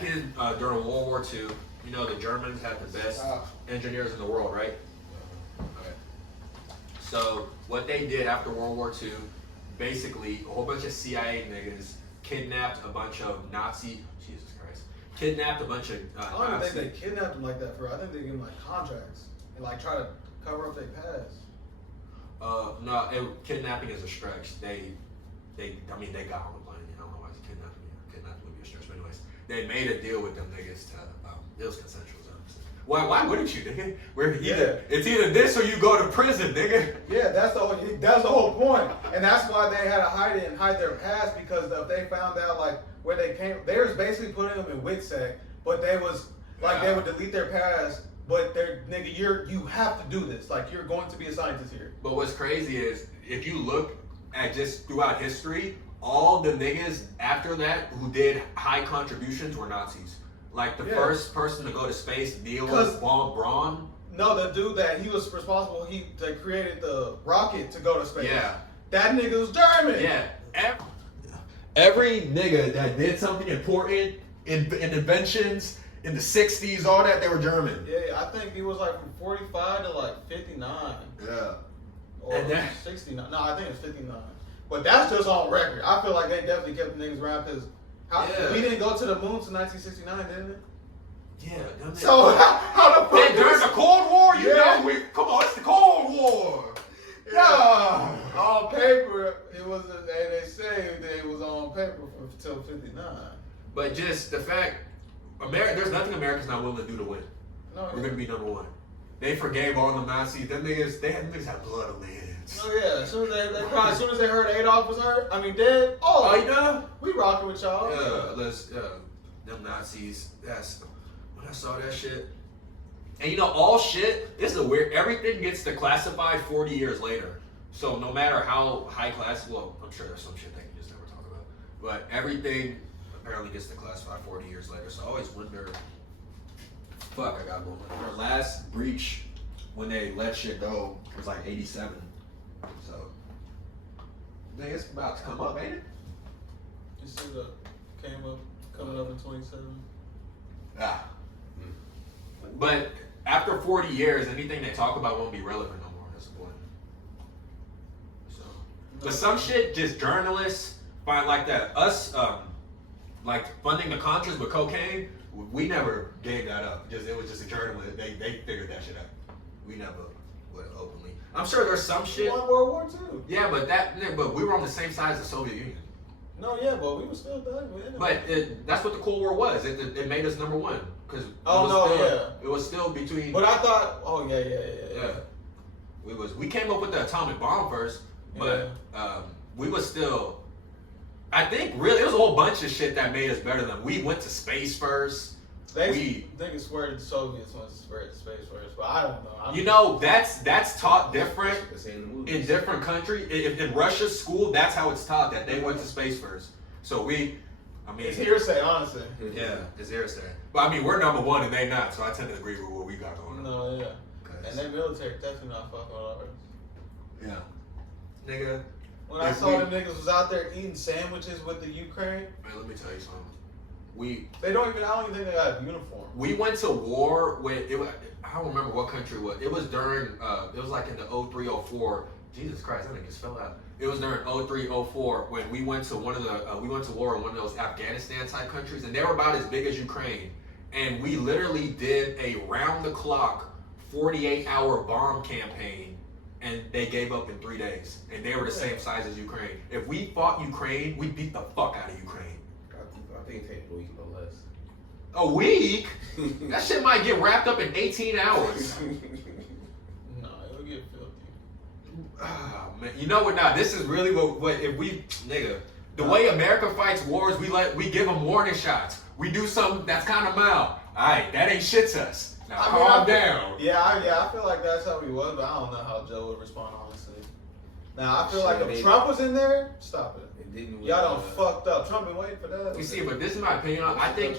During World War II, you know the Germans had the best engineers in the world, right? Okay. So what they did after World War II, basically a whole bunch of CIA niggas kidnapped a bunch of kidnapped a bunch of I don't even think they kidnapped them like that, bro. I think they gave them like contracts and like try to cover up their past. No, kidnapping is a stretch. They got on the plane. I don't know why it's kidnapping. Kidnapping would be a stretch, but anyways, they made a deal with them niggas to. It was consensual. Why wouldn't you, nigga? It's either this or you go to prison, nigga. Yeah, that's the whole point, and that's why they had to hide it and hide their past, because if they found out like where they came, they was basically putting them in WITSEC, but they was like they would delete their past. But they're nigga, you have to do this. Like you're going to be a scientist here. But what's crazy is if you look at just throughout history, all the niggas after that who did high contributions were Nazis. Like the first person to go to space, Neil Braun. No, the dude that he was responsible, that created the rocket to go to space. Yeah. That nigga was German. Yeah. Every nigga that did something important in inventions in the 60s, all that, they were German. Yeah, I think he was like from 45 to like 59. Yeah. Or 69. No, I think it's 59. But that's just on record. I feel like they definitely kept the niggas around because we didn't go to the moon till 1969, didn't it? Yeah. So how the fuck? During the Cold War, you know, come on, it's the Cold War. Yeah. On paper, it was, and they say that it was on paper till 59. But just the fact, there's nothing America's not willing to do to win. No, We're gonna be number one. They forgave all the Nazis. Them niggas, niggas had blood on their hands. Oh yeah, as soon as they heard Adolf was dead. Oh, you know, we rocking with y'all. Them Nazis. When I saw that shit, and you know, all shit. This is a weird. Everything gets declassified 40 years later. So no matter how high class, well, I'm sure there's some shit they can just never talk about. But everything apparently gets declassified 40 years later. So I always wonder. Fuck, I got one. Our last breach when they let shit go was like 87. So, I think it's about to come up, ain't it? You see the coming up in 27. But after 40 years, anything they talk about won't be relevant no more. That's the point. So, but some shit, just journalists find like that. Us, like funding the Contras with cocaine. We never gave that up. It was just a journalist. They figured that shit out. We never would openly. I'm sure there's some shit. We won World War II. Yeah, but we were on the same side as the Soviet Union. No, yeah, but we were still done. But that's what the Cold War was. It made us number one because it was still between. But I thought, yeah. We came up with the atomic bomb first, but we was still. I think really it was a whole bunch of shit that made us better than we went to space first. They swear the Soviets went to space first, but I don't know. You know, that's taught different in different countries. In Russia's school, that's how it's taught, that they went to space first. So it's hearsay, honestly. Yeah, it's hearsay. But I mean, we're number one and they not, so I tend to agree with what we got going on. No, yeah. And their military definitely not fucking with ours. Yeah. Nigga. When I saw them niggas was out there eating sandwiches with the Ukraine. Man, let me tell you something. I don't even think they got a uniform. We went to war with I don't remember what country it was. It was during it was like in the 03, 04. Jesus Christ, that nigga just fell out. It was during 03, 04 when we went to war in one of those Afghanistan type countries, and they were about as big as Ukraine. And we literally did a round the clock 48-hour bomb campaign. And they gave up in 3 days. And they were the same size as Ukraine. If we fought Ukraine, we beat the fuck out of Ukraine. I think it takes a week or less. A week? That shit might get wrapped up in 18 hours. No, it'll get filthy. Ah, man. You know what? Now, this is really what if we, nigga, the way America fights wars, we give them warning shots. We do something that's kind of mild. All right, that ain't shit to us. Now calm down. Yeah, I feel like that's how we was, but I don't know how Joe would respond, honestly. Now, I feel like if Trump was in there, stop it. Y'all done fucked up. Trump been waiting for that. You see, but this is my opinion. I think